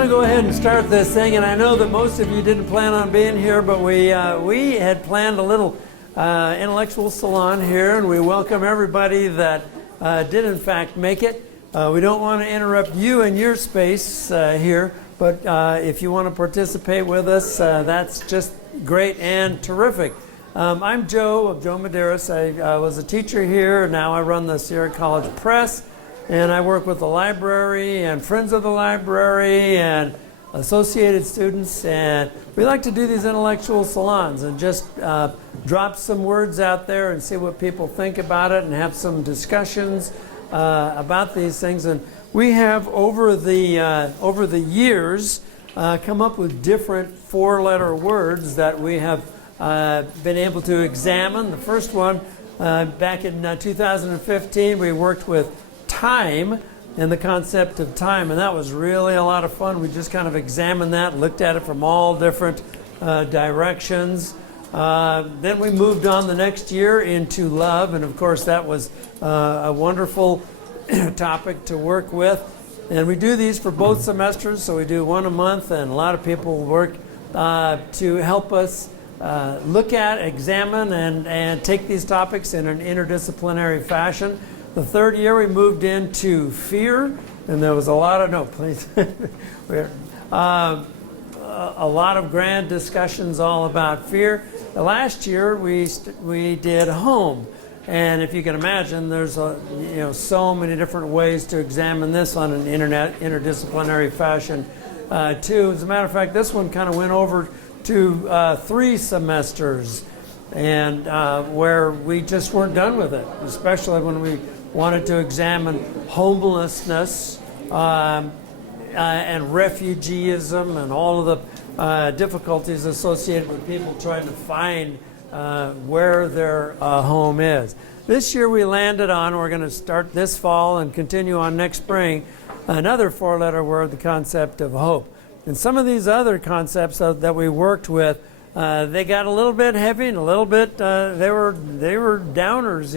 going to go ahead and start this thing, and I know that most of you didn't plan on being here, but we had planned a little intellectual salon here, and we welcome everybody that did in fact make it. We don't want to interrupt you and your space here, but if you want to participate with us, that's just great and terrific. I'm Joe Medeiros. I was a teacher here. Now I run the Sierra College Press, and I work with the library and Friends of the Library and associated students. And we like to do these intellectual salons and just drop some words out there and see what people think about it and have some discussions about these things. And we have over the years come up with different four-letter words that we have been able to examine. The first one, back in 2015, we worked with time and the concept of time, and that was really a lot of fun. We just kind of examined that, looked at it from all different directions. Then we moved on the next year into love, and of course that was a wonderful topic to work with. And we do these for both semesters, so we do one a month, and a lot of people work to help us look at, examine, and take these topics in an interdisciplinary fashion. The third year we moved into fear, and there was a lot of, no, please, a lot of grand discussions all about fear. The last year we did home, and if you can imagine, there's so many different ways to examine this on an interdisciplinary fashion too. As a matter of fact, this one kind of went over to 3 semesters, and where we just weren't done with it, especially when we wanted to examine homelessness and refugeeism and all of the difficulties associated with people trying to find where their home is. This year we landed on, we're going to start this fall and continue on next spring, another 4-letter word, the concept of hope. And some of these other concepts that we worked with, they got a little bit heavy and a little bit, they were downers,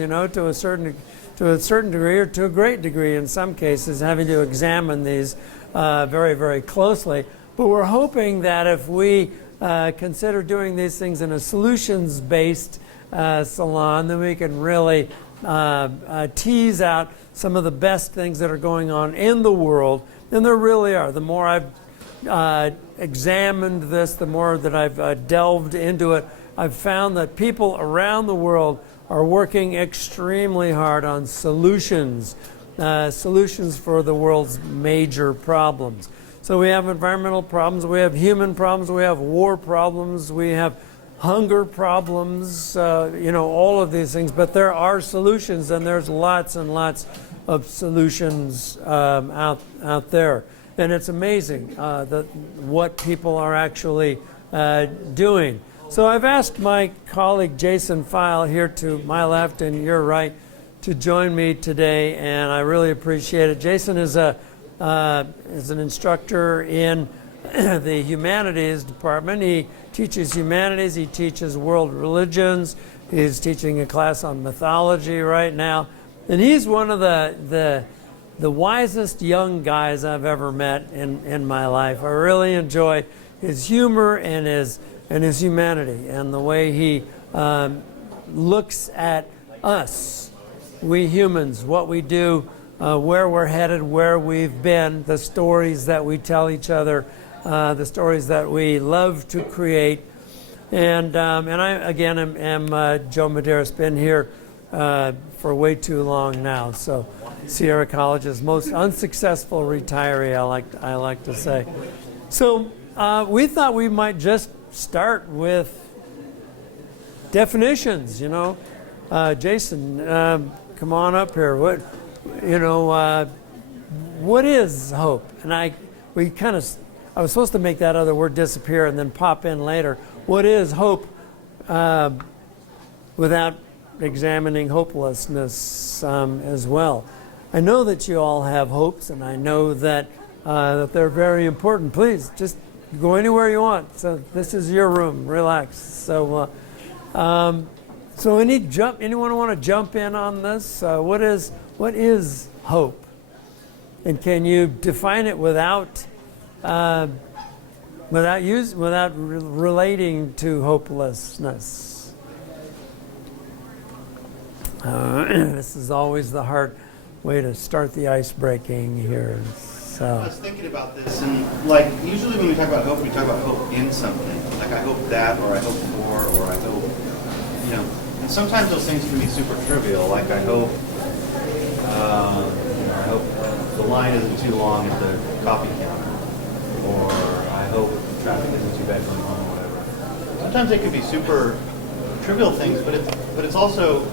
to a certain degree, or to a great degree in some cases, having to examine these very, very closely. But we're hoping that if we consider doing these things in a solutions-based salon, then we can really tease out some of the best things that are going on in the world. And there really are. The more I've examined this, the more that I've delved into it, I've found that people around the world are working extremely hard on solutions for the world's major problems. So we have environmental problems, we have human problems, we have war problems, we have hunger problems, all of these things. But there are solutions, and there's lots and lots of solutions out there. And it's amazing what people are actually doing. So I've asked my colleague Jason File here to my left and your right to join me today, and I really appreciate it. Jason is an instructor in the humanities department. He teaches humanities, he teaches world religions, he's teaching a class on mythology right now, and he's one of the wisest young guys I've ever met in my life. I really enjoy his humor and his humanity and the way he looks at us, we humans, what we do, where we're headed, where we've been, the stories that we tell each other, the stories that we love to create. And I, again, am Joe Medeiros, been here for way too long now. So Sierra College's most unsuccessful retiree, I like to say. So we thought we might just start with definitions. Jason, come on up here. What is hope? And I was supposed to make that other word disappear and then pop in later. What is hope without examining hopelessness as well? I know that you all have hopes, and I know that they're very important. Please, just go anywhere you want. So this is your room. Relax. So anyone want to jump in on this? What is hope? And can you define it without without relating to hopelessness. This is always the hard way to start the ice breaking here. So I was thinking about this, and like usually when we talk about hope, we talk about hope in something. Like I hope that, or I hope for, or I hope, you know. And sometimes those things can be super trivial. Like I hope, I hope the line isn't too long at the coffee counter, or I hope traffic isn't too bad going home, or whatever. Sometimes they can be super trivial things, but it's also.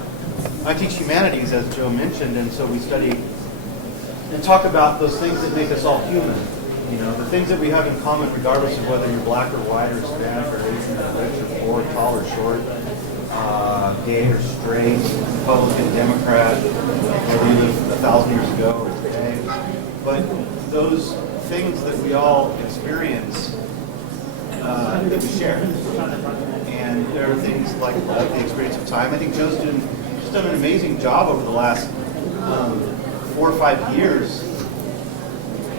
I teach humanities, as Joe mentioned, and so we study and talk about those things that make us all human. You know, the things that we have in common, regardless of whether you're black or white or Hispanic or Asian or rich or poor, tall or short, gay or straight, Republican, Democrat, whether you lived 1,000 years ago or today. But those things that we all experience, that we share. And there are things like the experience of time. I think Joe's done an amazing job over the last 4 or 5 years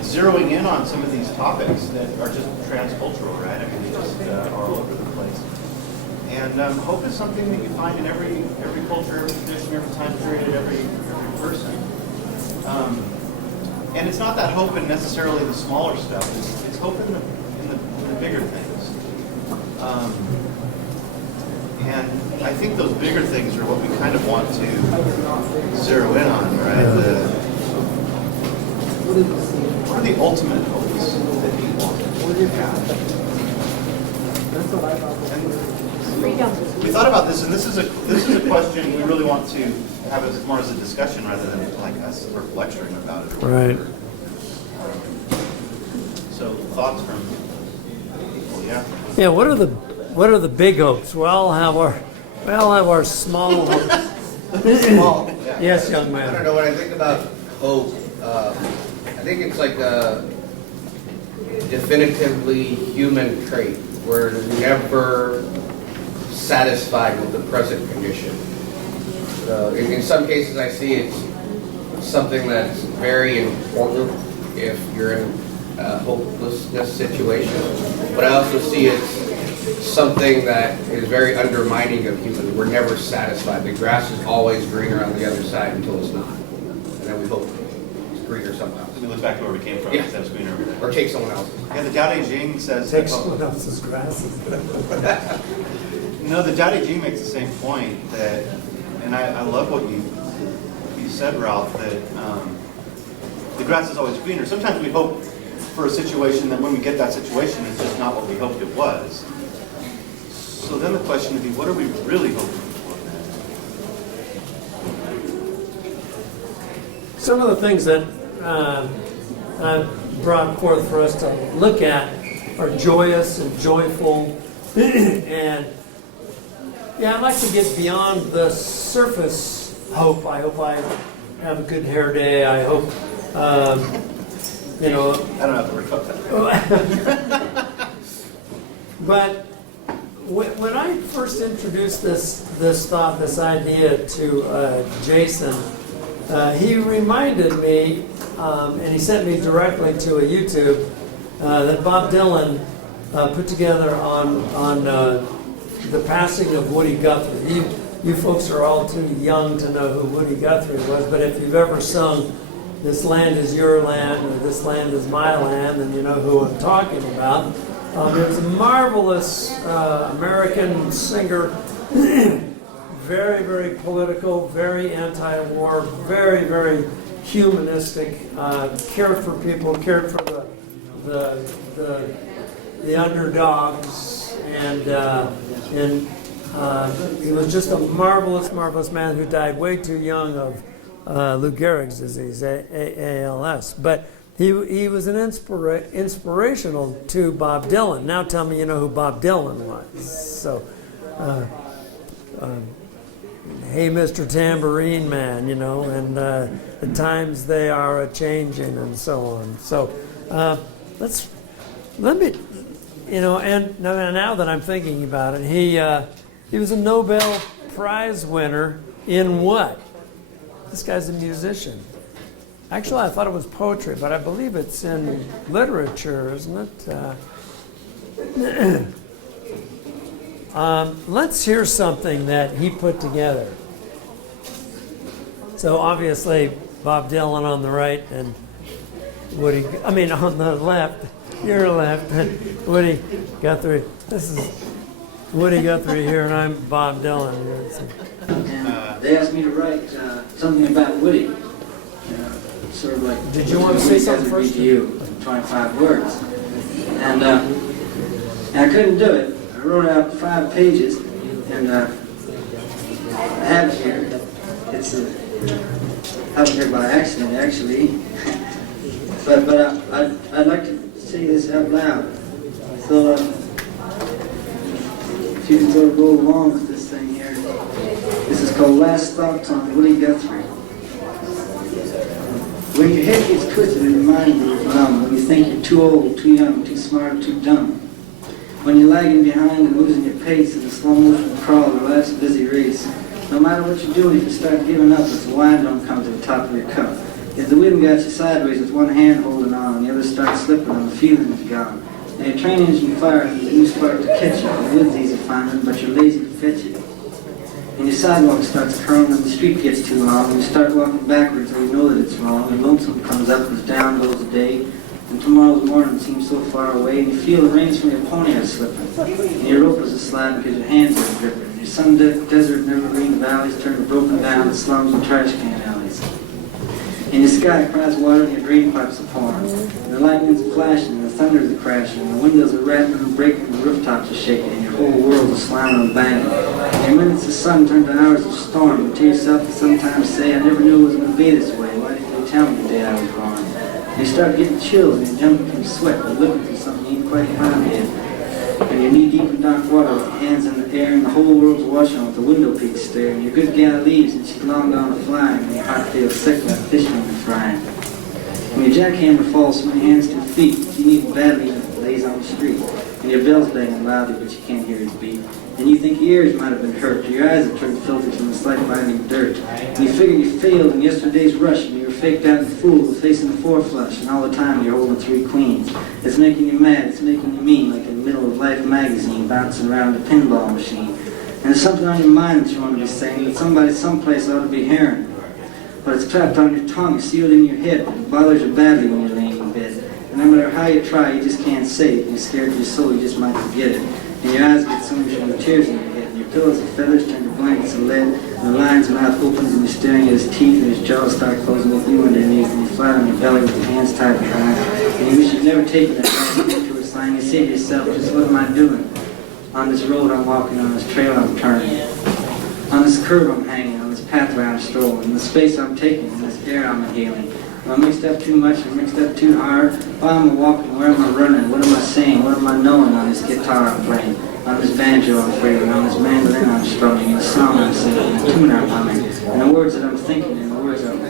zeroing in on some of these topics that are just transcultural, right? I mean, they just are all over the place. And hope is something that you find in every culture, every tradition, every time period, every person. And it's not that hope in necessarily the smaller stuff. It's hope in the bigger things. And I think those bigger things are what we kind of want to zero in on, right? What are the ultimate hopes that people have? We thought about this, and this is a question we really want to have as more as a discussion rather than like us sort of lecturing about it. Right. So thoughts from people, yeah. Yeah. What are the big hopes? We all have our small hopes. Small. Yeah. Yes, young I don't man. know, when I think about hope, I think it's like a definitively human trait. We're never satisfied with the present condition. In some cases I see it's something that's very important if you're in a hopelessness situation, but I also see it's something that is very undermining of humans. We're never satisfied. The grass is always greener on the other side until it's not. And then we hope it's greener somewhere else. We look back to where we came from. Yeah. Instead of greener over there. Or take someone else. Yeah, the Tao Te Ching says. Take someone else's grasses. No, the Tao Te Ching makes the same point that, and I love what you said, Ralph, that the grass is always greener. Sometimes we hope for a situation that when we get that situation, it's just not what we hoped it was. So then the question would be, what are we really hoping for then? Some of the things that I've brought forth for us to look at are joyous and joyful, and yeah, I'd like to get beyond the surface hope. I hope I have a good hair day. I hope, I don't have to recover that. But when I first introduced this thought, this idea to Jason, he reminded me, and he sent me directly to a YouTube that Bob Dylan put together on the passing of Woody Guthrie. You folks are all too young to know who Woody Guthrie was, but if you've ever sung "This Land Is Your Land" or "This Land Is My Land," then you know who I'm talking about. He was a marvelous American singer, very, very political, very anti-war, very, very humanistic, cared for people, cared for the underdogs, and he was just a marvelous, marvelous man who died way too young of Lou Gehrig's disease, ALS. But he was an inspirational to Bob Dylan. Now tell me you know who Bob Dylan was. So, hey, Mr. Tambourine Man, and the times they are a-changing and so on. So let me, and now that I'm thinking about it, he was a Nobel Prize winner in what? This guy's a musician. Actually, I thought it was poetry, but I believe it's in literature, isn't it? Let's hear something that he put together. So obviously, Bob Dylan on the right and on the left, your left, Woody Guthrie. This is Woody Guthrie here, and I'm Bob Dylan here. So. And they asked me to write something about Woody. Sort of like. Did you want to say something first? To you, 25 words. And I couldn't do it. I wrote out 5 pages, and I have it here. It's out here by accident, actually. but I'd like to say this out loud. So if you can sort of go along with this thing here. This is called Last Thoughts on Woody Guthrie. When your head gets twisted and your mind goes numb, when you think you're too old, too young, too smart, too dumb, when you're lagging behind and losing your pace in the slow motion crawl of life's busy race, no matter what you're doing, if you start giving up, as the wine don't come to the top of your cup. If the wind got you sideways with one hand holding on and the other starts slipping and the feeling is gone, and your train engine fires and the new spark to catch you, the wood's easy finding, but you're lazy to fetch it. And your sidewalk starts curling and the street gets too long, and you start walking backwards and you know that it's wrong, and lonesome comes up as down goes the day, and tomorrow's morning seems so far away, and you feel the reins from your pony are slipping, and your rope is sliding because your hands are gripping. Your sun-desert and evergreen valleys turn to broken down to slums and trash can alleys. And the sky cries water and your drain pipes are pouring, and the lightning's flashing and the thunders are crashing, and the windows are rattling and breaking and the rooftops are shaking, and your whole world is slamming and banging. And your minutes of sun turn to hours of storm, and to yourself you sometimes say, I never knew it was going to be this way. Why didn't you tell me the day I was born? And you start getting chills and you're jumping from sweat and looking for something you ain't quite found yet. And you're knee deep in dark water with your hands in the air and the whole world's watching with the window peak stare. And your good gal leaves and she's long gone flying and your heart feels sick like a fish when you're frying. When your jackhammer falls from your hands to your feet, you need it badly and it lays on the street. And your bell's banging loudly but you can't hear its beat. And you think your ears might have been hurt, or your eyes have turned filthy from the slight binding dirt. And you figure you failed in yesterday's rush, and you were faked out and fooled, facing the 4-flush, and all the time you're holding 3 queens. It's making you mad, it's making you mean, like in the middle of Life magazine, bouncing around a pinball machine. And there's something on your mind that you want to be saying, that somebody someplace ought to be hearing. But it's trapped on your tongue, sealed in your head, and it bothers you badly when you're laying in bed. And no matter how you try, you just can't say it, and you're scared of your soul, you just might forget it. And your eyes get so much from the tears in your head, and your pillows of feathers turn to blankets of lead, and the lion's mouth opens and you're staring at his teeth, and his jaws start closing with you underneath, and you're flat on your belly with your hands tied behind, and you wish you'd never taken that to a sign. You say to yourself, just what am I doing? On this road I'm walking, on this trail I'm turning, on this curve I'm hanging, on this pathway I'm strolling, in the space I'm taking, in this air I'm inhaling. Am I mixed up too much or mixed up too hard? Why am I walking? Where am I running? What am I saying? What am I knowing on this guitar I'm playing? On this banjo I'm playing, on this mandolin I'm strumming, and the song I'm singing, and the tune I'm humming, and the words that I'm thinking, and the words I'm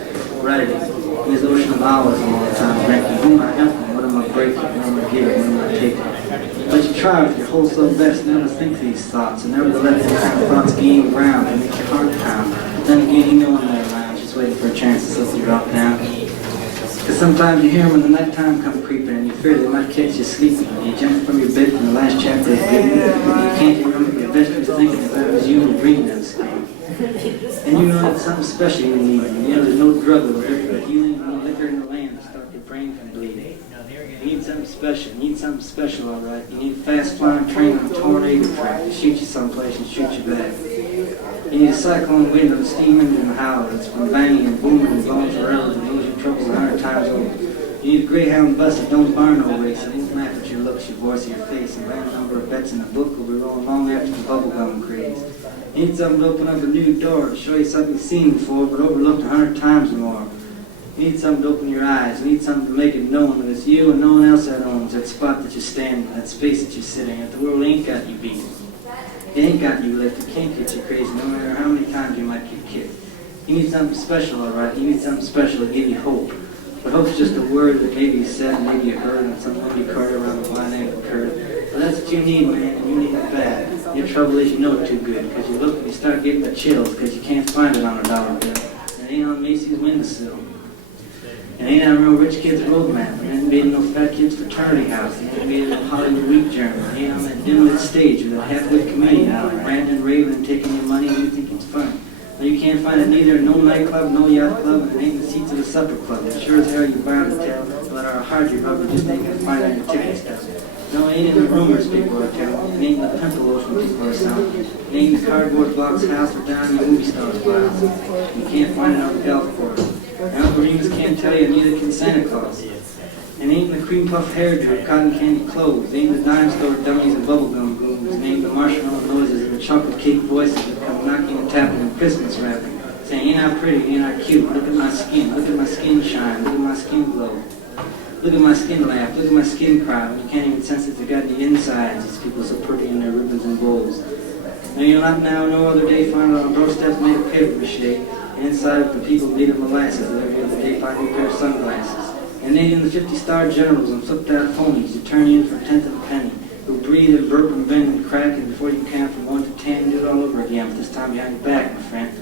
writing. In this ocean of hours I'm all the time drinking. Who am I helping? What am I breaking? What am I giving? What am I taking? But you try with your whole soul best never to think these thoughts, and never to let these kind of thoughts gain ground and make your heart pound. Then again, you know when they're around, just waiting for a chance to slip you drop down. Because sometimes you hear them when the nighttime come creeping and you fear they might catch you sleeping. And you jump from your bed from the last chapter of reading and you can't remember the best you're thinking if that was you and dreaming that scheme. And you know that's something special you need. And you know there's no drug or different healing, no liquor in the land to stop your brain from bleeding. You need something special. You need something special, all right. You need a fast-flying train on a tornado track to shoot you someplace and shoot you back. You need a cyclone wind of a steam engine and howl that's been banging and booming and bones forever and knows your troubles 100 times over. You need a greyhound bus that don't bar no race and won't laugh at your looks, your voice, or your face, and random number of bets in a book will be rolling long after the bubblegum craze. You need something to open up a new door to show you something you've seen before but overlooked 100 times or more. You need something to open your eyes. You need something to make it known that it's you and no one else that owns that spot that you're standing, that space that you're sitting, that the world ain't got you beat. It ain't got you licked. It can't get you crazy no matter how many times you might get kicked. You need something special, all right. You need something special to give you hope. But hope's just a word that maybe you said, maybe you heard, and some lonely card around the blind angle curve. But that's what you need, man, and you need it bad. Your trouble is you know it too good, because you look and you start getting the chills, because you can't find it on a dollar bill. It ain't on Macy's windowsill. And ain't no real rich kids road map. And ain't made no fat kids fraternity house. And ain't made no Hollywood week journal. And ain't on that dim-lit stage with that half-wit comedian out ranting and raving and taking your money and you think it's funny. Now you can't find it neither in no nightclub, no yacht club, and it ain't the seats of the supper club. And sure as hell you're bound to tell, no matter how hard you rub, you just ain't gonna find it on your ticket stuff. No, it ain't in the rumors people are telling. It ain't in the pimple lotion people are selling. It ain't in the cardboard box house or down in the movie star's blouse. You can't find it on the golf course. And Uncle Remus can't tell you, neither can Santa Claus. And ain't in the cream puff hairdo or cotton candy clothes. It ain't in the dime store dummies and bubblegum goons. It ain't in the marshmallow noises and the chocolate cake voices that come knocking and tapping and Christmas wrapping. Saying, ain't I pretty, ain't I cute, look at my skin shine, look at my skin glow. Look at my skin laugh, look at my skin cry, when you can't even sense that they got the insides. These people so pretty in their ribbons and bowls. Now you'll not now no other day find on doorsteps made of paper mache, and inside of the people made of molasses, and every other day find a new pair of sunglasses. And they in the 50-star generals and flipped out ponies who turn you in for a tenth of a penny, who breathe and burp and bend and crack, and before you count from 1 to 10, do it all over again, but this time behind your back, my friend.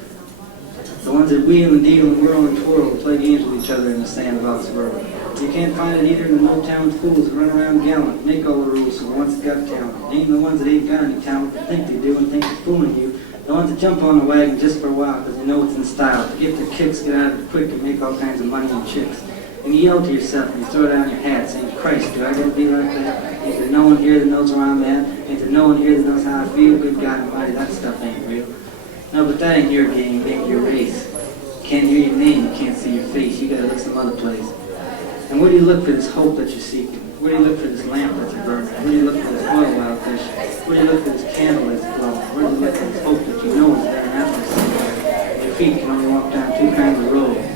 The ones that wheel and deal and whirl and twirl and play games with each other in the sand of Ox world. You can't find it either in the Motown fools that run around gallant, make all the rules, so the ones that got talent. It ain't the ones that ain't got any talent, but think they do and think they're fooling you. The ones that jump on the wagon just for a while because they know it's in style. To get their kicks, get out of it quick, and make all kinds of money and chicks. And you yell to yourself and you throw down your hat saying, Christ, do I gotta be like that? Ain't there no one here that knows where I'm at? Ain't there no one here that knows how I feel? Good God Almighty, that stuff ain't real. No, but that ain't your game, it ain't your race. Can't hear your name, you can't see your face, you gotta look some other place. And where do you look for this hope that you're seeking? Where do you look for this lamp that you're burning? Where do you look for this oil wild fish? Where do you look for this candle that's glowing? Where do you look for this hope that you know is there and after somewhere? Your feet can only walk down 2 kinds of roads.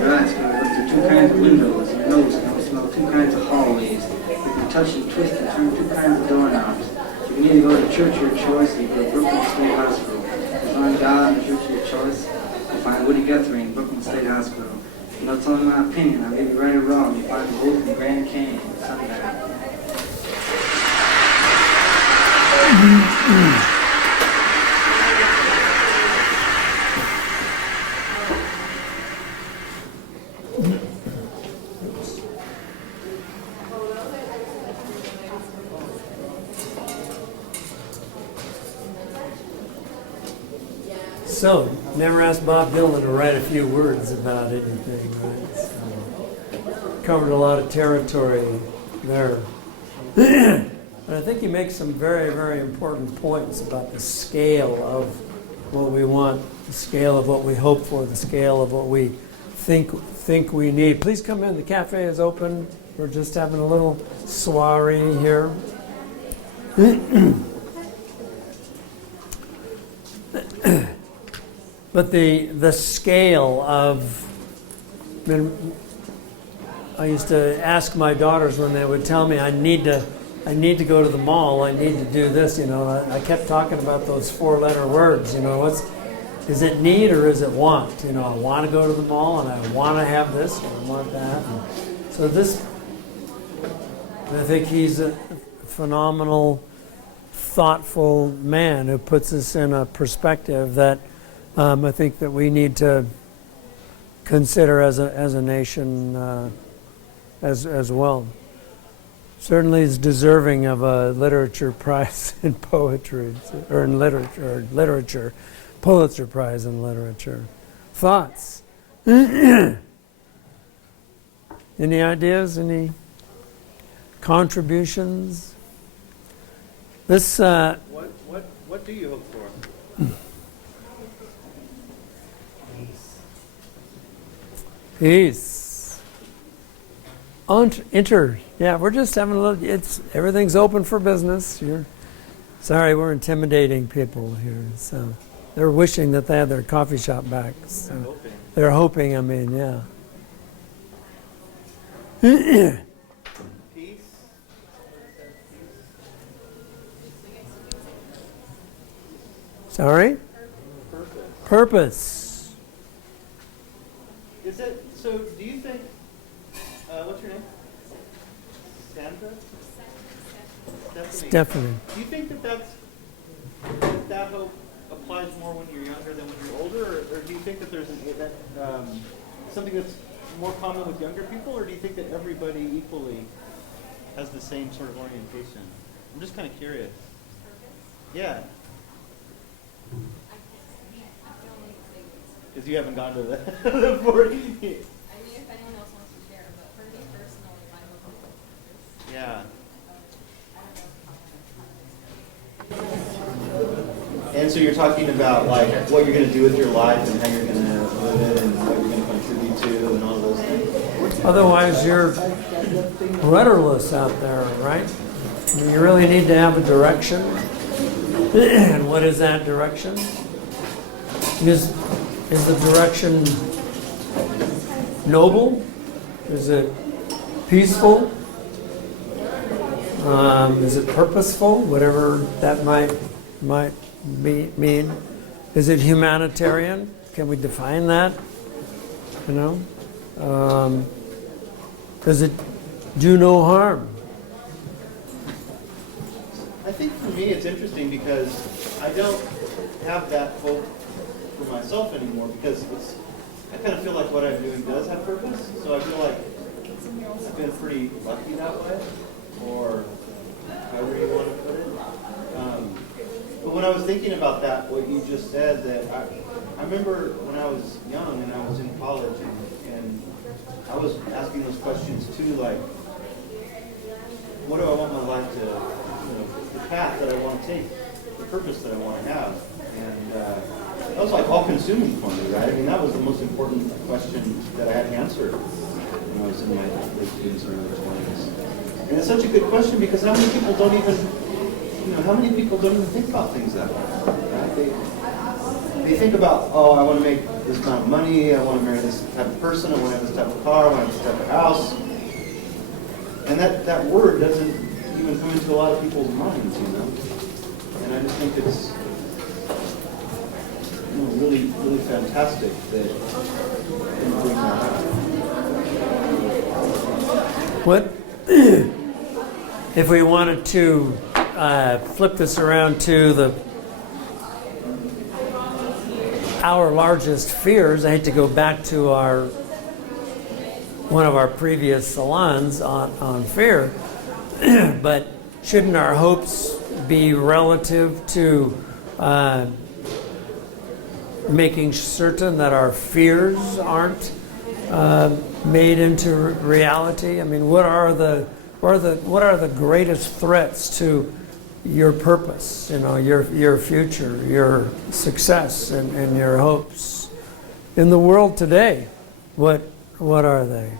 Your eyes can only look through 2 kinds of windows. Your nose can only smell 2 kinds of hallways. You can touch and twist and turn 2 kinds of doorknobs. You can either go to church of your choice or you go to Brooklyn State Hospital. You find God in the church of your choice. You find Woody Guthrie in Brooklyn State Hospital. You know, it's only my opinion. I may be right or wrong. You find them both in Grand Canyon sometime. So, never asked Bob Dylan to write a few words about anything, right? So, covered a lot of territory there. But I think he makes some very, very important points about the scale of what we want, the scale of what we hope for, the scale of what we think we need. Please come in. The cafe is open. We're just having a little soiree here. But the scale of, I used to ask my daughters when they would tell me I need to go to the mall, I need to do this, you know. I kept talking about those 4-letter words, you know. Is it need or is it want? You know, I want to go to the mall and I want to have this and I want that. And so I think he's a phenomenal, thoughtful man who puts us in a perspective that I think that we need to consider as a nation as well. Certainly is deserving of a literature prize in poetry, or in literature, Pulitzer Prize in literature. Thoughts? Any ideas? Any contributions? This. What do you hope for? Peace. Yeah, we're just having a little. Everything's open for business. Sorry, we're intimidating people here. So they're wishing that they had their coffee shop back. So they're hoping. I mean, yeah. Peace. Sorry. Purpose. Is it so? Do you think? What's your name? Sandra? Stephanie. Do you think that hope applies more when you're younger than when you're older, or do you think that there's something that's more common with younger people, or do you think that everybody equally has the same sort of orientation? I'm just kind of curious. Yeah. Because you haven't gone to the 40. I mean, if anyone else wants to share, but for me personally, my hope is purpose. Yeah. And so you're talking about like what you're going to do with your life and how you're going to live it and what you're going to contribute to and all those things. Otherwise, you're rudderless out there, right? I mean, you really need to have a direction. And what is that direction? Is the direction noble? Is it peaceful? Is it purposeful? Whatever that might mean. Is it humanitarian? Can we define that? You know? Does it do no harm? I think for me it's interesting because I don't have that hope for myself anymore because I kind of feel like what I'm doing does have purpose. So I feel like I've been pretty lucky that way, or however you want to put it. But when I was thinking about that, what you just said, that I remember when I was young and I was in college and I was asking those questions too, like, what do I want my life to, the path that I want to take, the purpose that I want to have. And that was like all consuming for me, right? I mean, that was the most important question that I had answered when I was in my late teens or early 20s. And it's such a good question because how many people don't even think about things that way? Right? They think about, oh, I want to make this amount of money, I want to marry this type of person, I want to have this type of car, I want to have this type of house. And that word doesn't even come into a lot of people's minds, you know? And I just think it's really, really fantastic that you bring that up. What if we wanted to flip this around to our largest fears? I hate to go back to one of our previous salons on fear, but shouldn't our hopes be relative to making certain that our fears aren't made into reality? I mean, what are the greatest threats to your purpose? You know, your future, your success, and your hopes in the world today. What are they?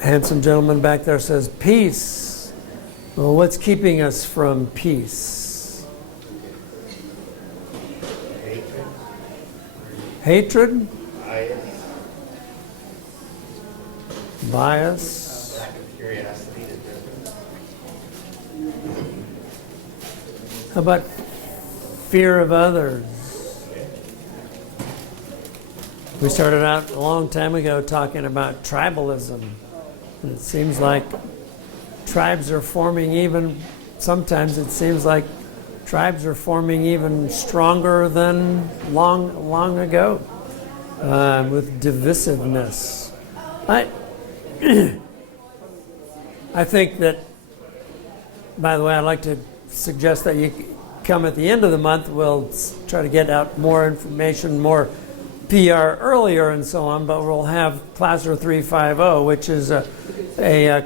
Handsome gentleman back there says peace. Well, what's keeping us from peace? Hatred? Bias? Lack of curiosity. How about fear of others? We started out a long time ago talking about tribalism. And it seems like tribes are forming sometimes it seems like tribes are forming even stronger than long ago with divisiveness. I think that, by the way, I'd like to suggest that you come at the end of the month. We'll try to get out more information, more PR earlier and so on, but we'll have Placer 350, which is a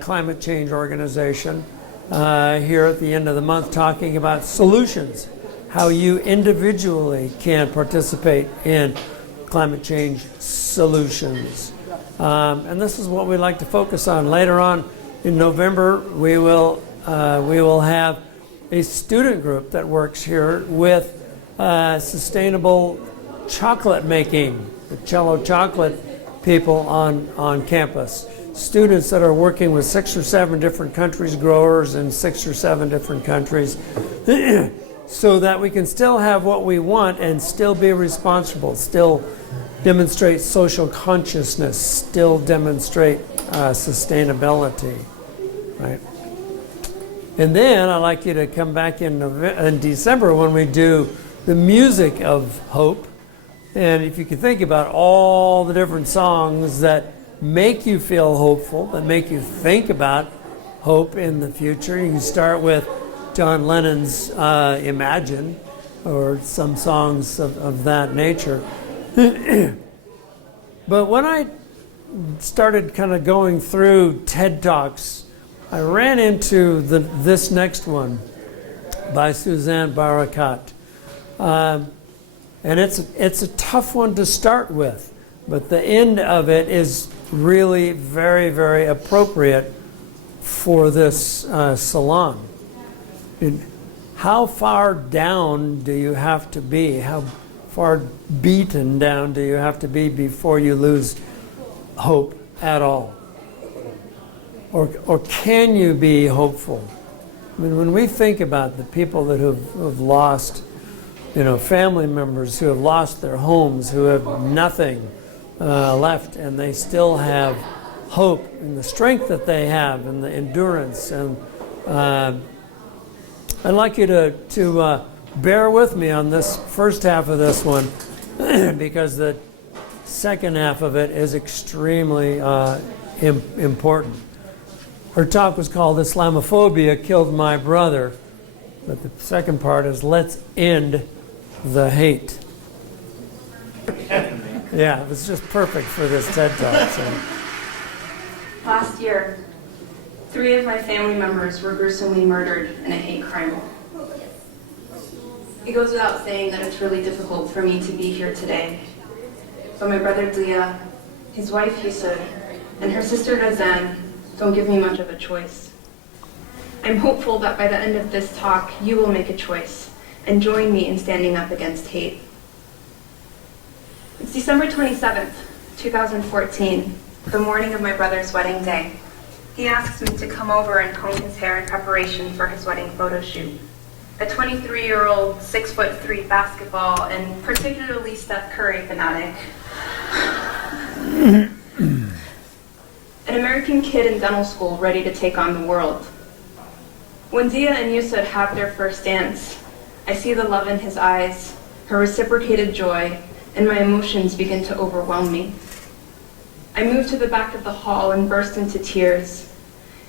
climate change organization, here at the end of the month talking about solutions, how you individually can participate in climate change solutions. And this is what we'd like to focus on. Later on in November, we will have a student group that works here with sustainable chocolate making, the Cello chocolate people on campus. Students that are working with 6 or 7 different countries, growers in 6 or 7 different countries, so that we can still have what we want and still be responsible, still demonstrate social consciousness, still demonstrate sustainability, right? And then I'd like you to come back in December when we do the music of hope. And if you can think about all the different songs that make you feel hopeful, that make you think about hope in the future, you can start with John Lennon's Imagine, or some songs of that nature. But when I started kind of going through TED Talks, I ran into this next one by Suzanne Barakat. And it's a tough one to start with, but the end of it is really very, very appropriate for this salon. How far down do you have to be? How far beaten down do you have to be before you lose hope at all? Or can you be hopeful? I mean, when we think about the people that have lost, family members who have lost their homes, who have nothing left, and they still have hope and the strength that they have and the endurance. And I'd like you to bear with me on this first half of this one because the second half of it is extremely important. Her talk was called Islamophobia Killed My Brother, but the second part is Let's End the Hate. Yeah, it was just perfect for this TED Talk. So. Last year, 3 of my family members were gruesomely murdered in a hate crime. It goes without saying that it's really difficult for me to be here today. But my brother Dia, his wife Yusuf, and her sister Razan don't give me much of a choice. I'm hopeful that by the end of this talk, you will make a choice and join me in standing up against hate. It's December 27th, 2014, the morning of my brother's wedding day. He asks me to come over and comb his hair in preparation for his wedding photo shoot. A 23-year-old, 6'3" basketball and particularly Steph Curry fanatic. An American kid in dental school ready to take on the world. When Dia and Yusuf have their first dance, I see the love in his eyes, her reciprocated joy, and my emotions begin to overwhelm me. I move to the back of the hall and burst into tears.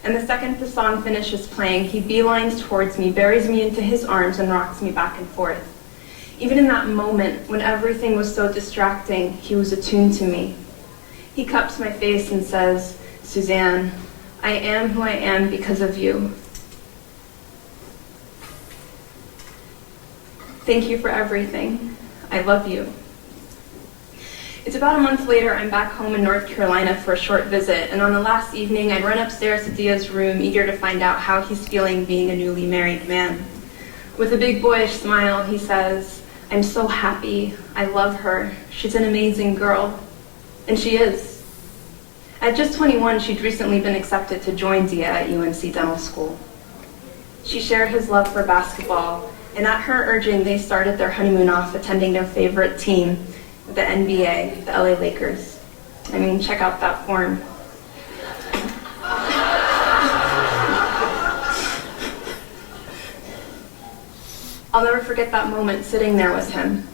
And the second the song finishes playing, he beelines towards me, buries me into his arms, and rocks me back and forth. Even in that moment, when everything was so distracting, he was attuned to me. He cups my face and says, "Suzanne, I am who I am because of you. Thank you for everything. I love you." It's about a month later, I'm back home in North Carolina for a short visit, and on the last evening, I run upstairs to Dia's room, eager to find out how he's feeling being a newly married man. With a big boyish smile, he says, "I'm so happy. I love her. She's an amazing girl." And she is. At just 21, she'd recently been accepted to join Dia at UNC Dental School. She shared his love for basketball, and at her urging, they started their honeymoon off attending their favorite team, the NBA, the LA Lakers. I mean, check out that form. I'll never forget that moment sitting there with him,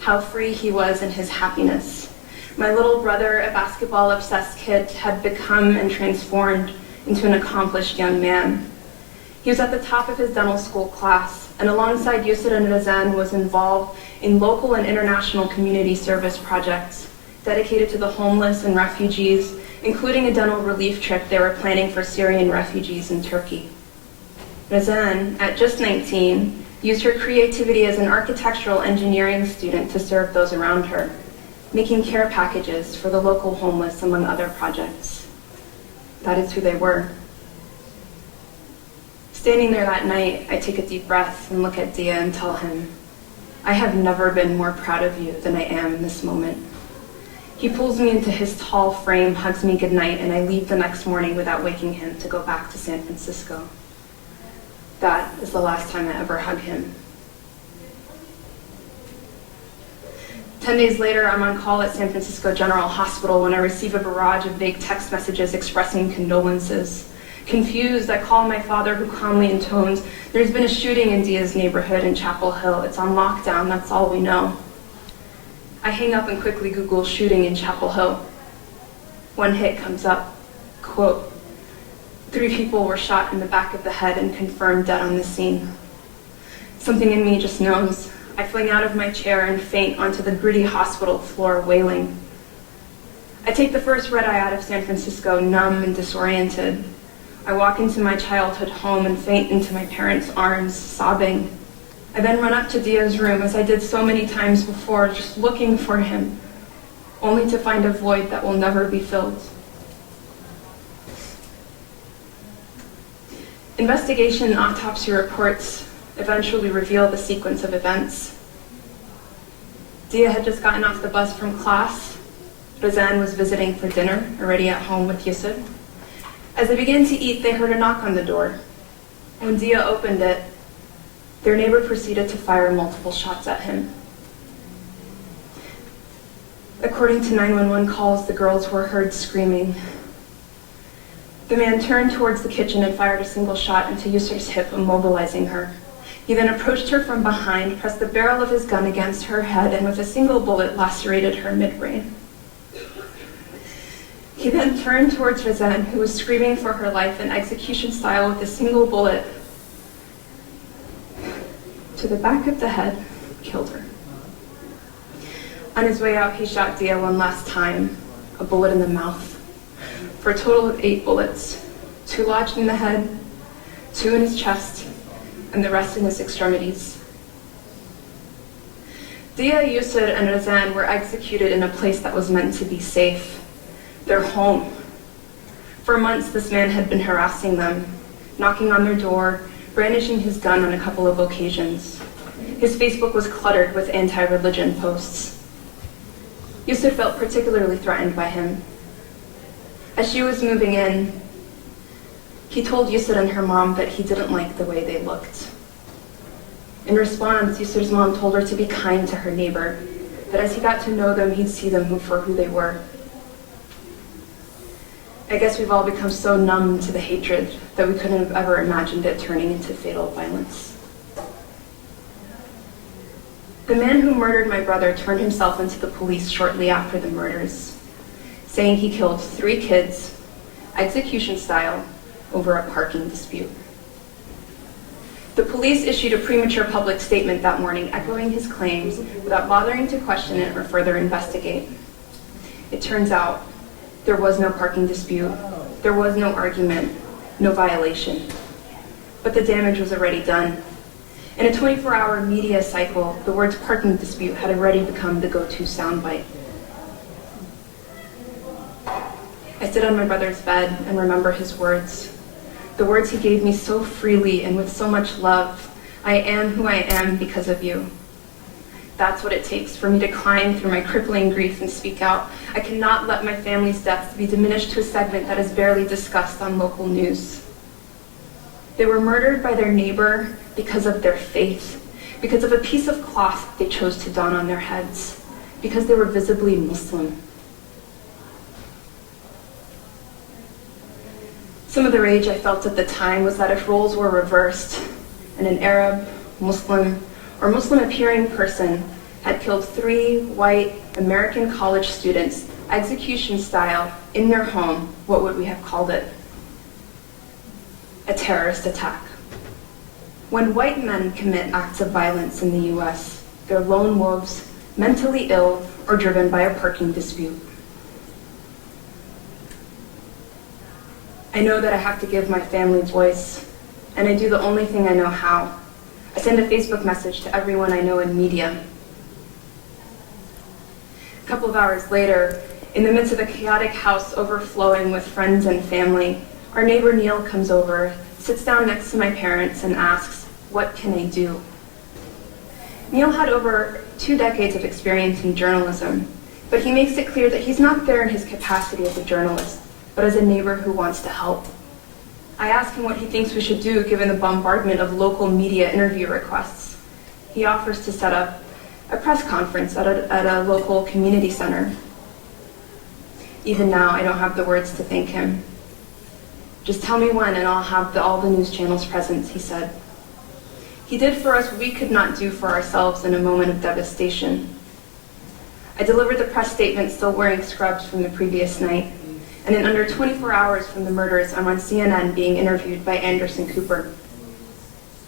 how free he was in his happiness. My little brother, a basketball-obsessed kid, had become and transformed into an accomplished young man. He was at the top of his dental school class, and alongside Yusuf and Razan was involved in local and international community service projects dedicated to the homeless and refugees, including a dental relief trip they were planning for Syrian refugees in Turkey. Razan, at just 19, used her creativity as an architectural engineering student to serve those around her, making care packages for the local homeless, among other projects. That is who they were. Standing there that night, I take a deep breath and look at Dia and tell him, "I have never been more proud of you than I am in this moment." He pulls me into his tall frame, hugs me goodnight, and I leave the next morning without waking him to go back to San Francisco. That is the last time I ever hug him. 10 days later, I'm on call at San Francisco General Hospital when I receive a barrage of vague text messages expressing condolences. Confused, I call my father, who calmly intones, "There's been a shooting in Dia's neighborhood in Chapel Hill. It's on lockdown, that's all we know." I hang up and quickly Google shooting in Chapel Hill. One hit comes up, quote, 3 people were shot in the back of the head and confirmed dead on the scene. Something in me just knows. I fling out of my chair and faint onto the gritty hospital floor, wailing. I take the first red eye out of San Francisco, numb and disoriented. I walk into my childhood home and faint into my parents' arms, sobbing. I then run up to Dia's room, as I did so many times before, just looking for him, only to find a void that will never be filled. Investigation and autopsy reports eventually reveal the sequence of events. Dia had just gotten off the bus from class. Razan was visiting for dinner, already at home with Yusuf. As they began to eat, they heard a knock on the door. When Dia opened it, their neighbor proceeded to fire multiple shots at him. According to 911 calls, the girls were heard screaming. The man turned towards the kitchen and fired a single shot into Yusuf's hip, immobilizing her. He then approached her from behind, pressed the barrel of his gun against her head, and with a single bullet lacerated her midbrain. He then turned towards Razan, who was screaming for her life in execution style with a single bullet to the back of the head, killed her. On his way out, he shot Dia one last time, a bullet in the mouth, for a total of 8 bullets, 2 lodged in the head, 2 in his chest, and the rest in his extremities. Dia, Yusuf, and Razan were executed in a place that was meant to be safe, their home. For months, this man had been harassing them, knocking on their door, brandishing his gun on a couple of occasions. His Facebook was cluttered with anti-religion posts. Yusuf felt particularly threatened by him. As she was moving in, he told Yusuf and her mom that he didn't like the way they looked. In response, Yusuf's mom told her to be kind to her neighbor, that as he got to know them, he'd see them for who they were. I guess we've all become so numb to the hatred that we couldn't have ever imagined it turning into fatal violence. The man who murdered my brother turned himself into the police shortly after the murders, saying he killed 3 kids, execution style, over a parking dispute. The police issued a premature public statement that morning echoing his claims without bothering to question it or further investigate. It turns out there was no parking dispute, there was no argument, no violation. But the damage was already done. In a 24-hour media cycle, the words parking dispute had already become the go-to soundbite. I sit on my brother's bed and remember his words. The words he gave me so freely and with so much love. I am who I am because of you. That's what it takes for me to climb through my crippling grief and speak out. I cannot let my family's deaths be diminished to a segment that is barely discussed on local news. They were murdered by their neighbor because of their faith, because of a piece of cloth they chose to don on their heads, because they were visibly Muslim. Some of the rage I felt at the time was that if roles were reversed and an Arab, Muslim, or Muslim-appearing person had killed 3 white American college students, execution style, in their home, what would we have called it? A terrorist attack. When white men commit acts of violence in the US, they're lone wolves, mentally ill, or driven by a parking dispute. I know that I have to give my family voice, and I do the only thing I know how. I send a Facebook message to everyone I know in media. A couple of hours later, in the midst of a chaotic house overflowing with friends and family, our neighbor Neil comes over, sits down next to my parents, and asks, "What can I do?" Neil had over 2 decades of experience in journalism, but he makes it clear that he's not there in his capacity as a journalist, but as a neighbor who wants to help. I ask him what he thinks we should do given the bombardment of local media interview requests. He offers to set up a press conference at a local community center. Even now, I don't have the words to thank him. "Just tell me when and I'll have all the news channels present," he said. He did for us what we could not do for ourselves in a moment of devastation. I delivered the press statement still wearing scrubs from the previous night. And in under 24 hours from the murders, I'm on CNN being interviewed by Anderson Cooper.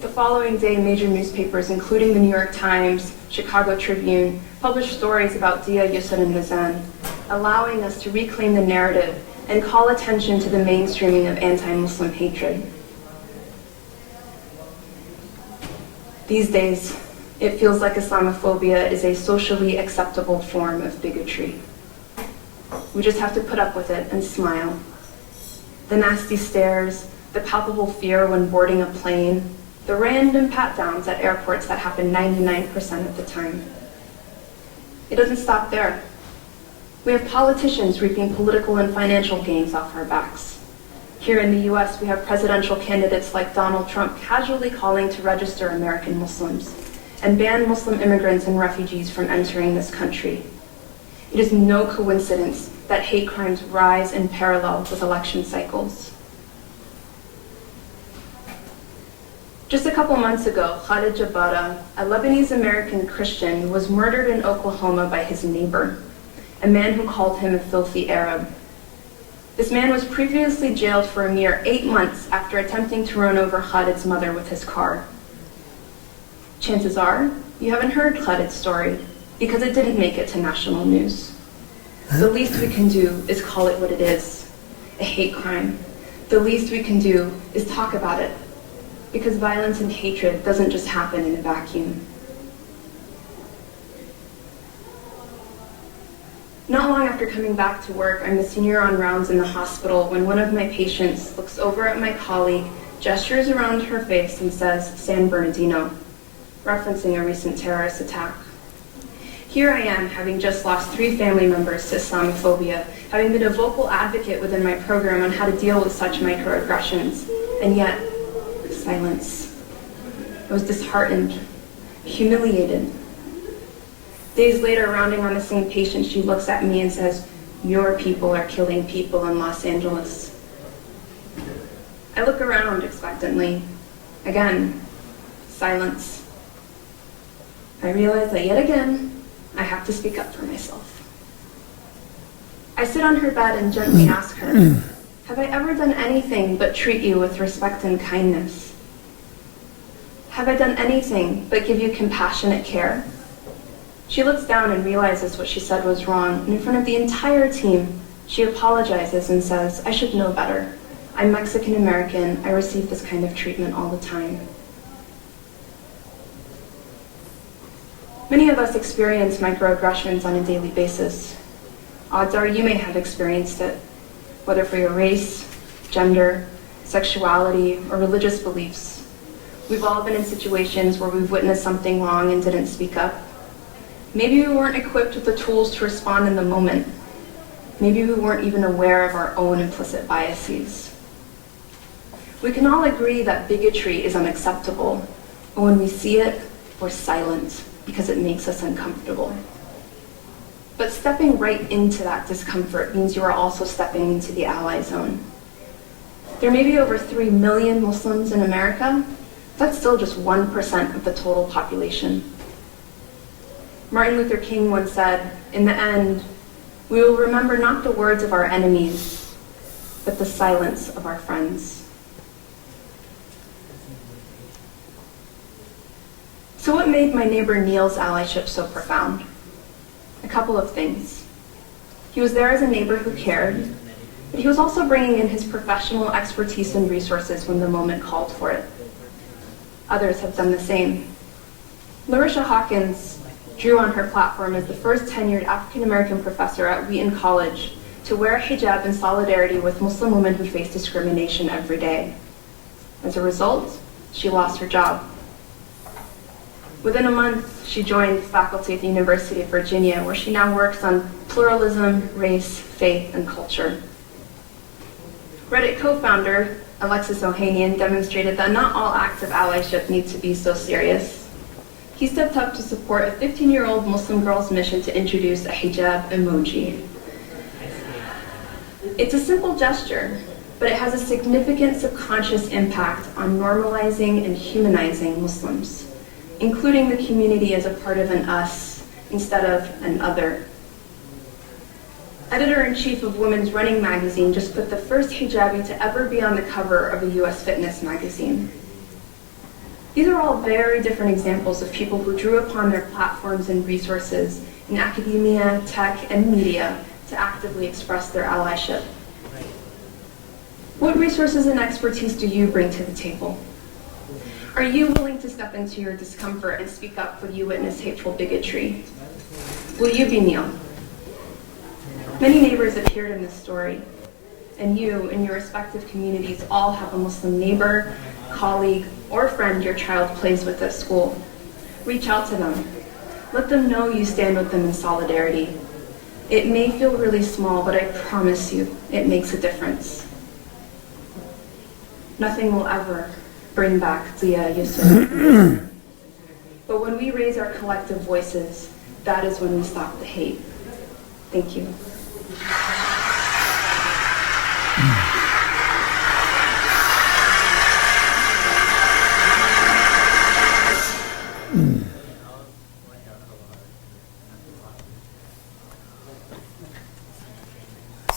The following day, major newspapers, including the New York Times, Chicago Tribune, published stories about Dia, Yusuf, and Mazan, allowing us to reclaim the narrative and call attention to the mainstreaming of anti-Muslim hatred. These days, it feels like Islamophobia is a socially acceptable form of bigotry. We just have to put up with it and smile. The nasty stares, the palpable fear when boarding a plane, the random pat-downs at airports that happen 99% of the time. It doesn't stop there. We have politicians reaping political and financial gains off our backs. Here in the US, we have presidential candidates like Donald Trump casually calling to register American Muslims and ban Muslim immigrants and refugees from entering this country. It is no coincidence that hate crimes rise in parallel with election cycles. Just a couple months ago, Khalid Jabara, a Lebanese-American Christian, was murdered in Oklahoma by his neighbor, a man who called him a filthy Arab. This man was previously jailed for a mere 8 months after attempting to run over Khalid's mother with his car. Chances are, you haven't heard Khalid's story, because it didn't make it to national news. The least we can do is call it what it is, a hate crime. The least we can do is talk about it, because violence and hatred doesn't just happen in a vacuum. Not long after coming back to work, I'm the senior on rounds in the hospital when one of my patients looks over at my colleague, gestures around her face, and says, "San Bernardino," referencing a recent terrorist attack. Here I am, having just lost 3 family members to Islamophobia, having been a vocal advocate within my program on how to deal with such microaggressions, and yet, silence. I was disheartened, humiliated. Days later, rounding on the same patient, she looks at me and says, "Your people are killing people in Los Angeles." I look around expectantly. Again, silence. I realize that yet again, I have to speak up for myself. I sit on her bed and gently ask her, "Have I ever done anything but treat you with respect and kindness? Have I done anything but give you compassionate care?" She looks down and realizes what she said was wrong, and in front of the entire team, she apologizes and says, "I should know better. I'm Mexican American. I receive this kind of treatment all the time." Many of us experience microaggressions on a daily basis. Odds are you may have experienced it, whether for your race, gender, sexuality, or religious beliefs. We've all been in situations where we've witnessed something wrong and didn't speak up. Maybe we weren't equipped with the tools to respond in the moment. Maybe we weren't even aware of our own implicit biases. We can all agree that bigotry is unacceptable, but when we see it, we're silent because it makes us uncomfortable. But stepping right into that discomfort means you are also stepping into the ally zone. There may be over 3 million Muslims in America. That's still just 1% of the total population. Martin Luther King once said, "In the end, we will remember not the words of our enemies, but the silence of our friends." So what made my neighbor Neil's allyship so profound? A couple of things. He was there as a neighbor who cared, but he was also bringing in his professional expertise and resources when the moment called for it. Others have done the same. Larisha Hawkins drew on her platform as the first tenured African-American professor at Wheaton College to wear a hijab in solidarity with Muslim women who face discrimination every day. As a result, she lost her job. Within a month, she joined faculty at the University of Virginia, where she now works on pluralism, race, faith, and culture. Reddit co-founder Alexis Ohanian demonstrated that not all acts of allyship need to be so serious. He stepped up to support a 15-year-old Muslim girl's mission to introduce a hijab emoji. It's a simple gesture, but it has a significant subconscious impact on normalizing and humanizing Muslims, including the community as a part of an us instead of an other. Editor-in-chief of Women's Running magazine just put the first hijabi to ever be on the cover of a U.S. fitness magazine. These are all very different examples of people who drew upon their platforms and resources in academia, tech, and media to actively express their allyship. What resources and expertise do you bring to the table? Are you willing to step into your discomfort and speak up when you witness hateful bigotry? Will you be Neil? Many neighbors appeared in this story, and you, in your respective communities, all have a Muslim neighbor, colleague, or friend your child plays with at school. Reach out to them. Let them know you stand with them in solidarity. It may feel really small, but I promise you, it makes a difference. Nothing will ever bring back Zia Yusuf. But when we raise our collective voices, that is when we stop the hate. Thank you.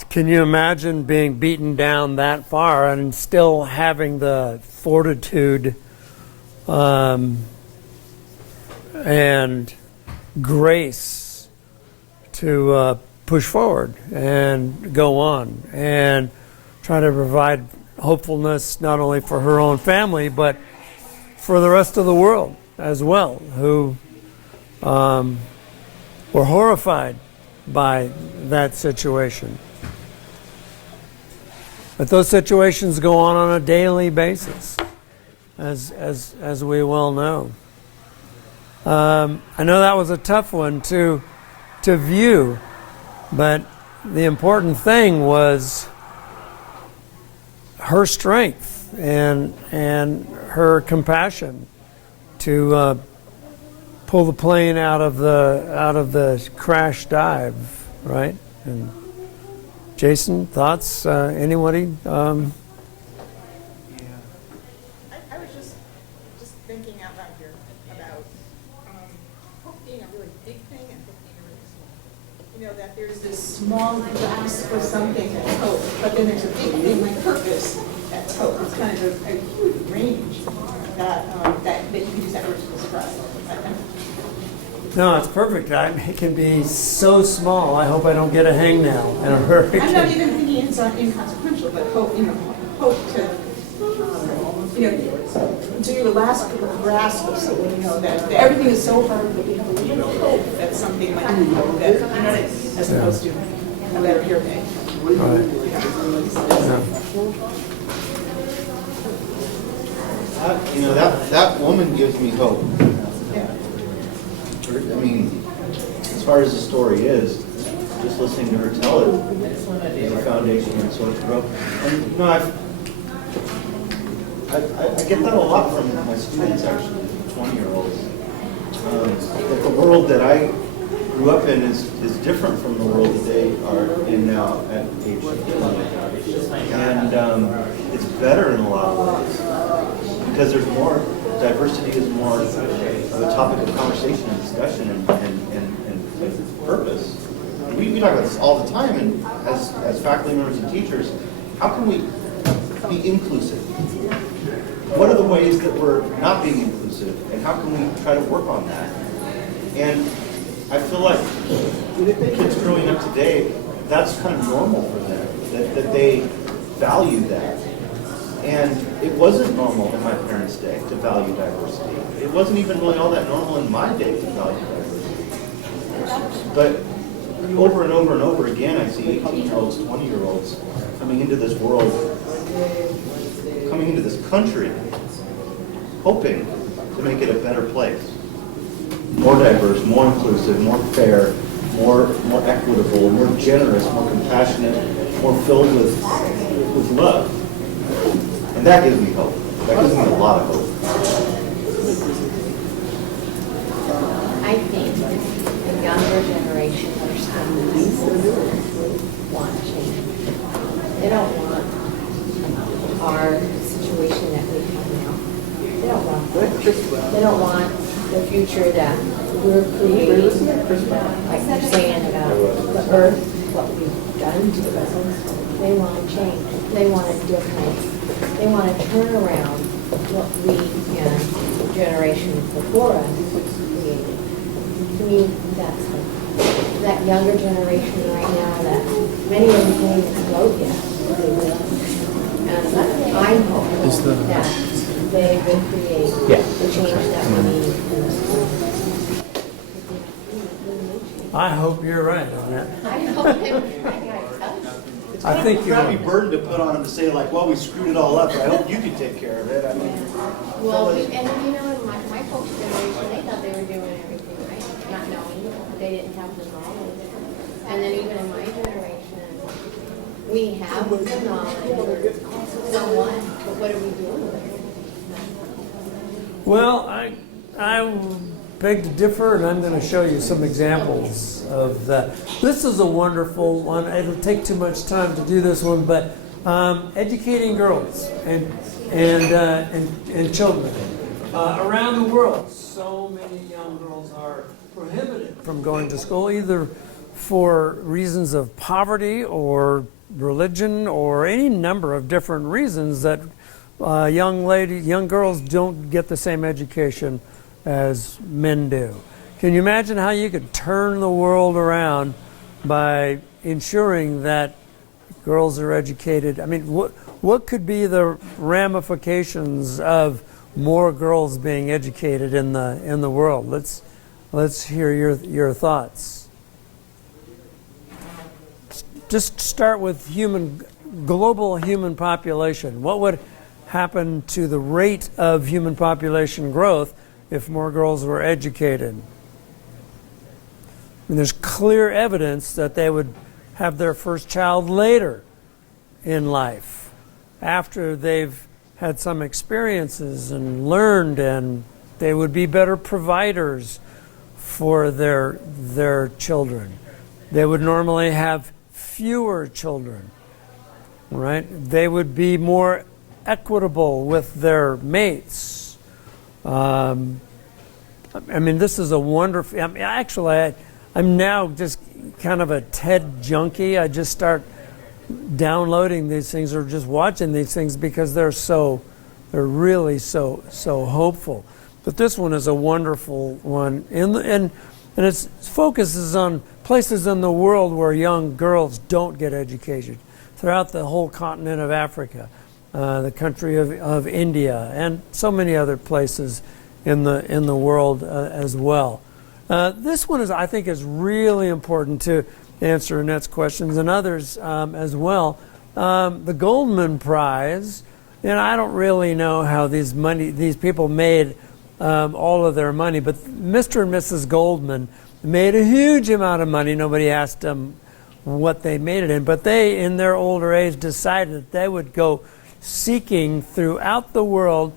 Can you imagine being beaten down that far and still having the fortitude and grace to push forward and go on and try to provide hopefulness not only for her own family but for the rest of the world as well, who were horrified by that situation. But those situations go on a daily basis, as we well know. I know that was a tough one to view, but the important thing was her strength and her compassion to pull the plane out of the crash dive, right? And Jason, thoughts? Anybody? I was just thinking out loud here about hope being a really big thing and hope being a really small. You know, that there's this small grasp for something that's hope, but then there's a big thing like purpose that's hope. It's kind of a huge range that you can use that word to describe. No, it's perfect. It can be so small. I hope I don't get a hangnail in a hurricane. I'm not even thinking it's inconsequential, but hope, hope to, to your last grasp of something, that everything is so hard, but we have a little hope that something might be better, as opposed to a better your day. Right. That woman gives me hope. Yeah. I mean, as far as the story is, just listening to her tell it is a foundation and so much growth. And I get that a lot from my students, actually, 20-year-olds. That the world that I grew up in is different from the world that they are in now at age 20. And it's better in a lot of ways because there's more diversity, is more of a topic of conversation and discussion and purpose. And we talk about this all the time, and as faculty members and teachers, how can we be inclusive? What are the ways that we're not being inclusive, and how can we try to work on that? And I feel like kids growing up today, that's kind of normal for them, that they value that. And it wasn't normal in my parents' day to value diversity. It wasn't even really all that normal in my day to value diversity. But over and over and over again, I see 18-year-olds, 20-year-olds coming into this world, coming into this country, hoping to make it a better place. More diverse, more inclusive, more fair, more equitable, more generous, more compassionate, more filled with love. And that gives me hope. That gives me a lot of hope. I think the younger generation are schools want change. They don't want our situation that we have now. They don't want the future that we're creating, like you're saying about the earth, what we done to us. They want to change. They want it different. They want to turn around what we and generations before us created. To me, that's that younger generation right now that many of them can't even vote yet. They will. And I'm hopeful that they will create the change that we need in this world. I hope you're right on that. I hope they will try. I think you Probably are. burden to put on them to say like, well, we screwed it all up, but I hope you can take care of it. I mean, Well, and you know, in my folks' generation, they thought they were doing everything right, not knowing they didn't have the knowledge. And then even in my generation, we have the knowledge, so what are we doing with it? Well, I beg to differ, and I'm going to show you some examples of that. This is a wonderful one. It'll take too much time to do this one, but educating girls and children around the world. So many young girls are prohibited from going to school, either for reasons of poverty or religion or any number of different reasons that young girls don't get the same education as men do. Can you imagine how you could turn the world around by ensuring that girls are educated? I mean, what could be the ramifications of more girls being educated in the world? Let's hear your thoughts. Just start with global human population. What would happen to the rate of human population growth if more girls were educated? And there's clear evidence that they would have their first child later in life, after they've had some experiences and learned, and they would be better providers for their children. They would normally have fewer children, right? They would be more equitable with their mates. I mean, this is a wonderful. I mean, actually, I'm now just kind of a TED junkie. I just start downloading these things or just watching these things because they're really so hopeful. But this one is a wonderful one, and it focuses on places in the world where young girls don't get educated, throughout the whole continent of Africa, the country of India, and so many other places in the world as well. This one I think is really important to answer Annette's questions and others as well. The Goldman Prize, and I don't really know how these people made all of their money, but Mr. and Mrs. Goldman made a huge amount of money. Nobody asked them what they made it in, but they, in their older age, decided that they would go seeking throughout the world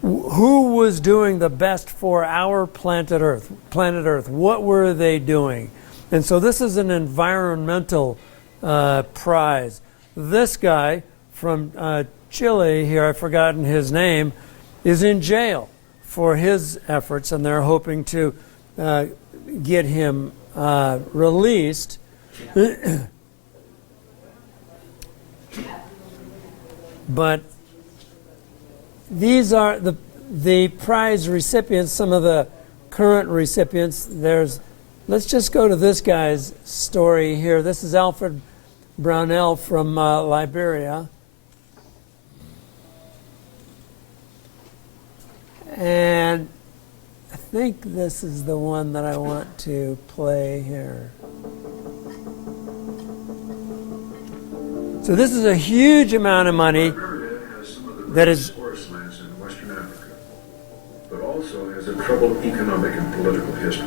who was doing the best for our planet Earth. What were they doing? And so this is an environmental prize. This guy from Chile here, I've forgotten his name, is in jail for his efforts, and they're hoping to get him released. But these are the prize recipients, some of the current recipients. Let's just go to this guy's story here. This is Alfred Brownell from Liberia. And I think this is the one that I want to play here. So this is a huge amount of money that is forest lands in Western Africa, but also has a troubled economic and political history.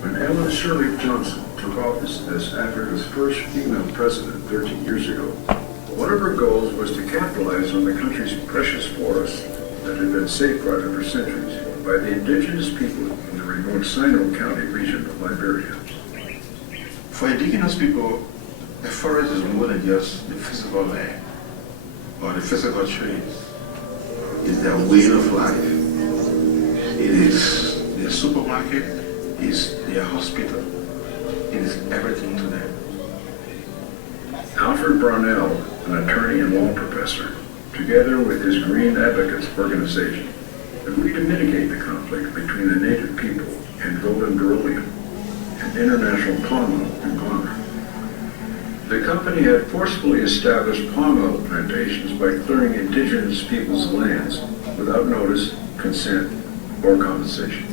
When Ellen Shirley Johnson took office as Africa's first female president 13 years ago, one of her goals was to capitalize on the country's precious forests that had been safeguarded for centuries by the indigenous people in the remote Sino County region of Liberia. For indigenous people, the forest is more than just the physical land or the physical trees. It's their way of life. It is their supermarket, it's their hospital. It is everything to them. Alfred Brownell, an attorney and law professor, together with his Green Advocates organization, agreed to mitigate the conflict between the native people and golden beryllium, an international palm oil conglomerate. The company had forcefully established palm oil plantations by clearing indigenous people's lands without notice, consent, or compensation.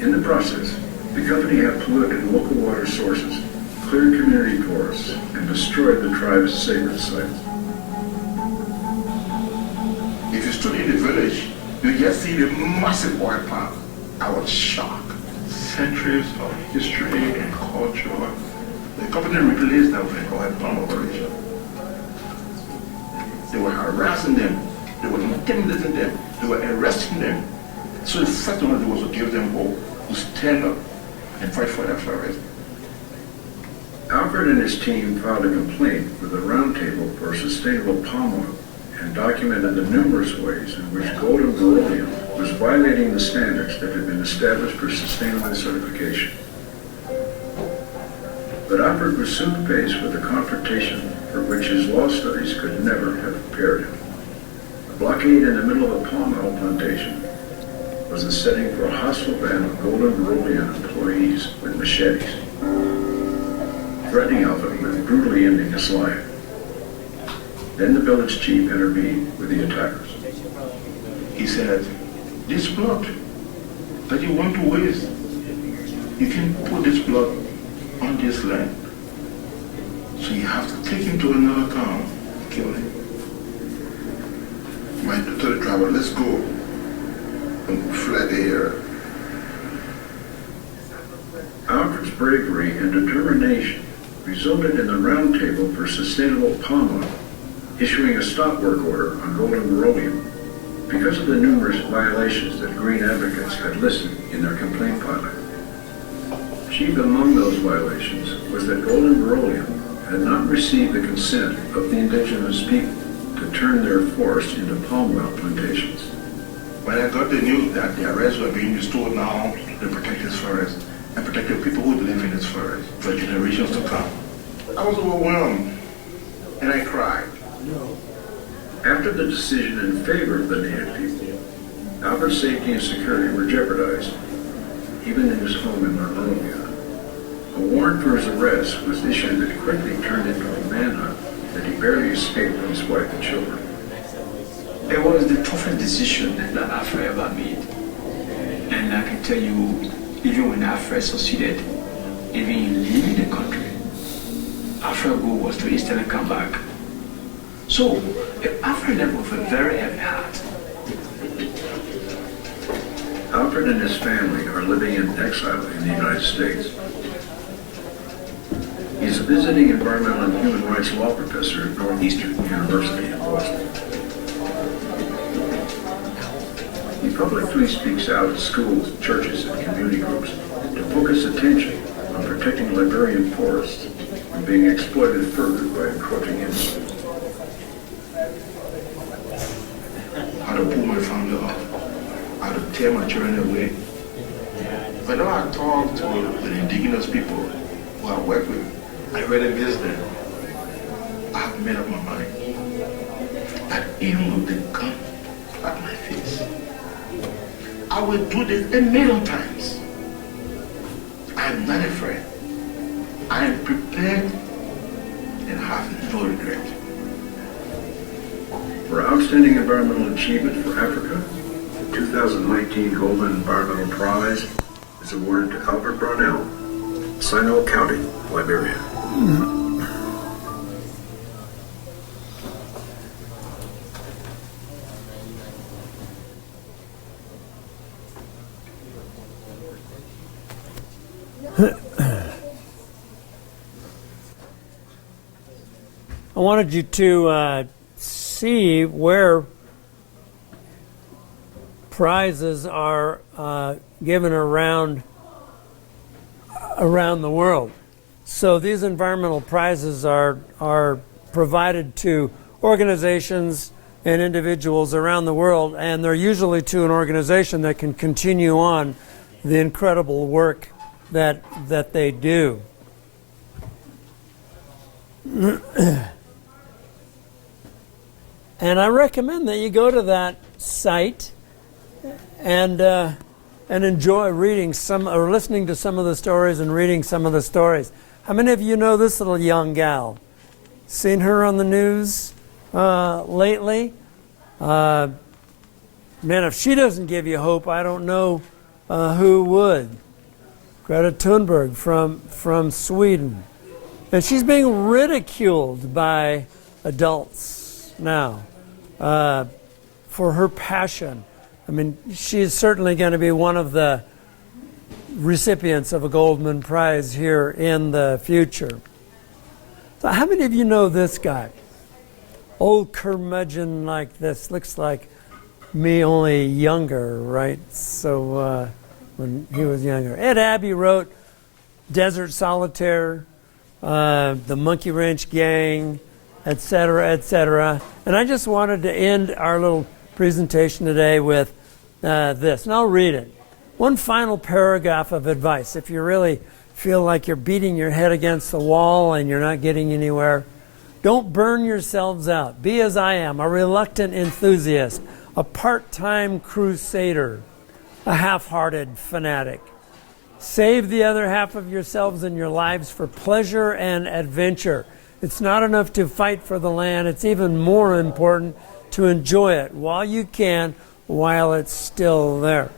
In the process, the company had polluted local water sources, cleared community forests, and destroyed the tribe's sacred sites. If you study the village, you just see the massive oil palm. I was shocked. Centuries of history and culture. The company replaced them with an oil palm operation. They were harassing them. They were intimidating them. They were arresting them. So the first one was to give them hope, to stand up and fight for their forests. Alfred and his team filed a complaint with the Roundtable for Sustainable Palm Oil and documented the numerous ways in which golden beryllium was violating the standards that had been established for sustainable certification. But Alfred was soon faced with a confrontation for which his law studies could never have prepared him. A blockade in the middle of a palm oil plantation was the setting for a hostile band of golden beryllium employees with machetes, threatening Alfred with brutally ending his life. Then the village chief intervened with the attackers. He said, this blood that you want to waste, you can put this blood on this land. So you have to take him to another town, kill him. My daughter driver, let's go. And we fled the area. Alfred's bravery and determination resulted in the Roundtable for Sustainable Palm Oil issuing a stop work order on golden beryllium because of the numerous violations that Green Advocates had listed in their complaint filing. Chief among those violations was that golden beryllium had not received the consent of the indigenous people to turn their forests into palm oil plantations. When I got the news that the arrests were being restored now to protect his forest and protect the people who live in his forest for generations to come, I was overwhelmed and I cried. After the decision in favor of the native people, Alfred's safety and security were jeopardized, even in his home in Monrovia. A warrant for his arrest was issued that quickly turned into a manhunt that he barely escaped from his wife and children. It was the toughest decision that Alfred ever made. And I can tell you, even when Alfred succeeded, even in leaving the country, Alfred's goal was to instantly come back. So, Alfred left with a very heavy heart. Alfred and his family are living in exile in the United States. He's a visiting environmental and human rights law professor at Northeastern University in Boston. He publicly speaks out at schools, churches, and community groups to focus attention on protecting Liberian forests from being exploited further by encroaching industry. How to pull my family off, how to tear my children away. Whenever I talk to the indigenous people who I work with, I really miss them. I've made up my mind that even with the gun at my face, I will do this a million times. I am not afraid. I am prepared and have no regret. For outstanding environmental achievement for Africa, the 2019 Golden Environmental Prize is awarded to Albert Brownell, Sinoe County, Liberia. I wanted you to see where prizes are given around the world. So these environmental prizes are provided to organizations and individuals around the world, and they're usually to an organization that can continue on the incredible work that they do. And I recommend that you go to that site and enjoy reading some or listening to some of the stories and reading some of the stories. How many of you know this little young gal? Seen her on the news lately? Man, if she doesn't give you hope, I don't know who would. Greta Thunberg from Sweden. And she's being ridiculed by adults now for her passion. I mean, she's certainly going to be one of the recipients of a Goldman Prize here in the future. So how many of you know this guy? Old curmudgeon like this. Looks like me, only younger, right? So when he was younger. Ed Abbey wrote Desert Solitaire, The Monkey Wrench Gang, etc., etc. And I just wanted to end our little presentation today with this, and I'll read it. One final paragraph of advice. If you really feel like you're beating your head against the wall and you're not getting anywhere, don't burn yourselves out. Be as I am, a reluctant enthusiast, a part-time crusader, a half-hearted fanatic. Save the other half of yourselves and your lives for pleasure and adventure. It's not enough to fight for the land. It's even more important to enjoy it while you can, while it's still there.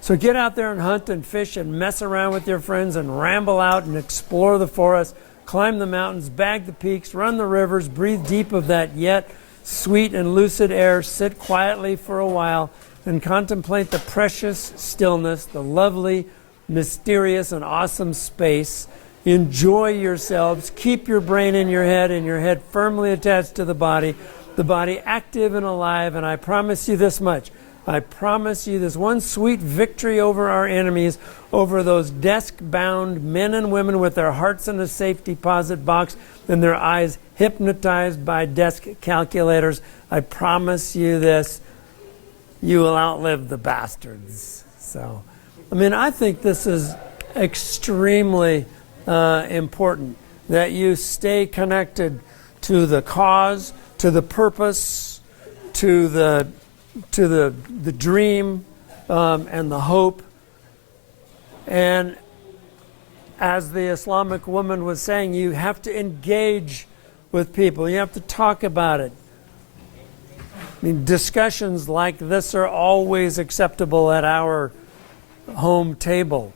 So get out there and hunt and fish and mess around with your friends and ramble out and explore the forest, climb the mountains, bag the peaks, run the rivers, breathe deep of that yet sweet and lucid air, sit quietly for a while and contemplate the precious stillness, the lovely, mysterious, and awesome space. Enjoy yourselves. Keep your brain in your head and your head firmly attached to the body active and alive. And I promise you this much. I promise you this one sweet victory over our enemies, over those desk-bound men and women with their hearts in a safe deposit box and their eyes hypnotized by desk calculators. I promise you this. You will outlive the bastards. So, I mean, I think this is extremely important that you stay connected to the cause, to the purpose, to the dream and the hope. And as the Islamic woman was saying, you have to engage with people. You have to talk about it. I mean, discussions like this are always acceptable at our home table.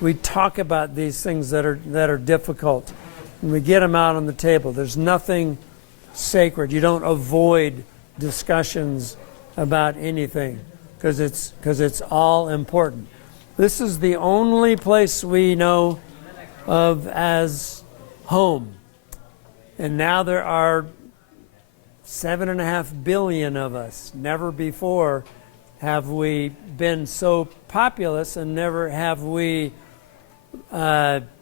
We talk about these things that are difficult, and we get them out on the table. There's nothing sacred. You don't avoid discussions about anything because it's all important. This is the only place we know of as home, and now there are 7.5 billion of us. Never before have we been so populous, and never have we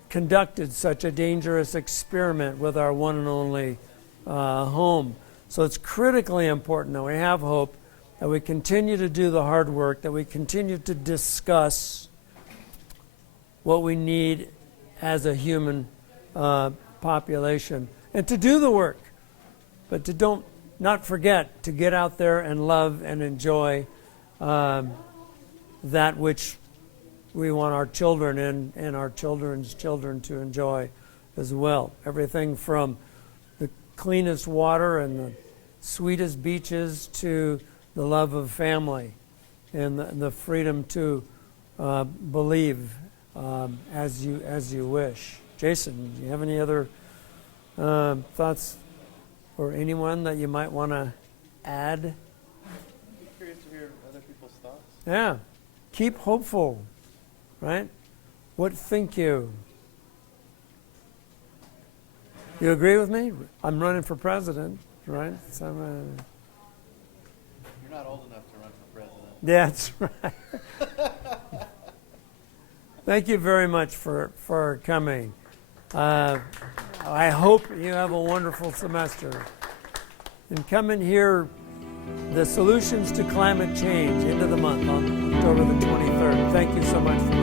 conducted such a dangerous experiment with our one and only home. So it's critically important that we have hope, that we continue to do the hard work, that we continue to discuss what we need as a human population, and to do the work, but to not forget to get out there and love and enjoy that which we want our children and our children's children to enjoy as well. Everything from the cleanest water and the sweetest beaches to the love of family and the freedom to believe as you wish. Jason, do you have any other thoughts, or anyone that you might want to add? I'm curious to hear other people's thoughts. Yeah. Keep hopeful, right? What think you? You agree with me? I'm running for president, right? So You're not old enough to run for president. that's right. Thank you very much for coming. I hope you have a wonderful semester. And come and hear the solutions to climate change into the month on October the 23rd. Thank you so much for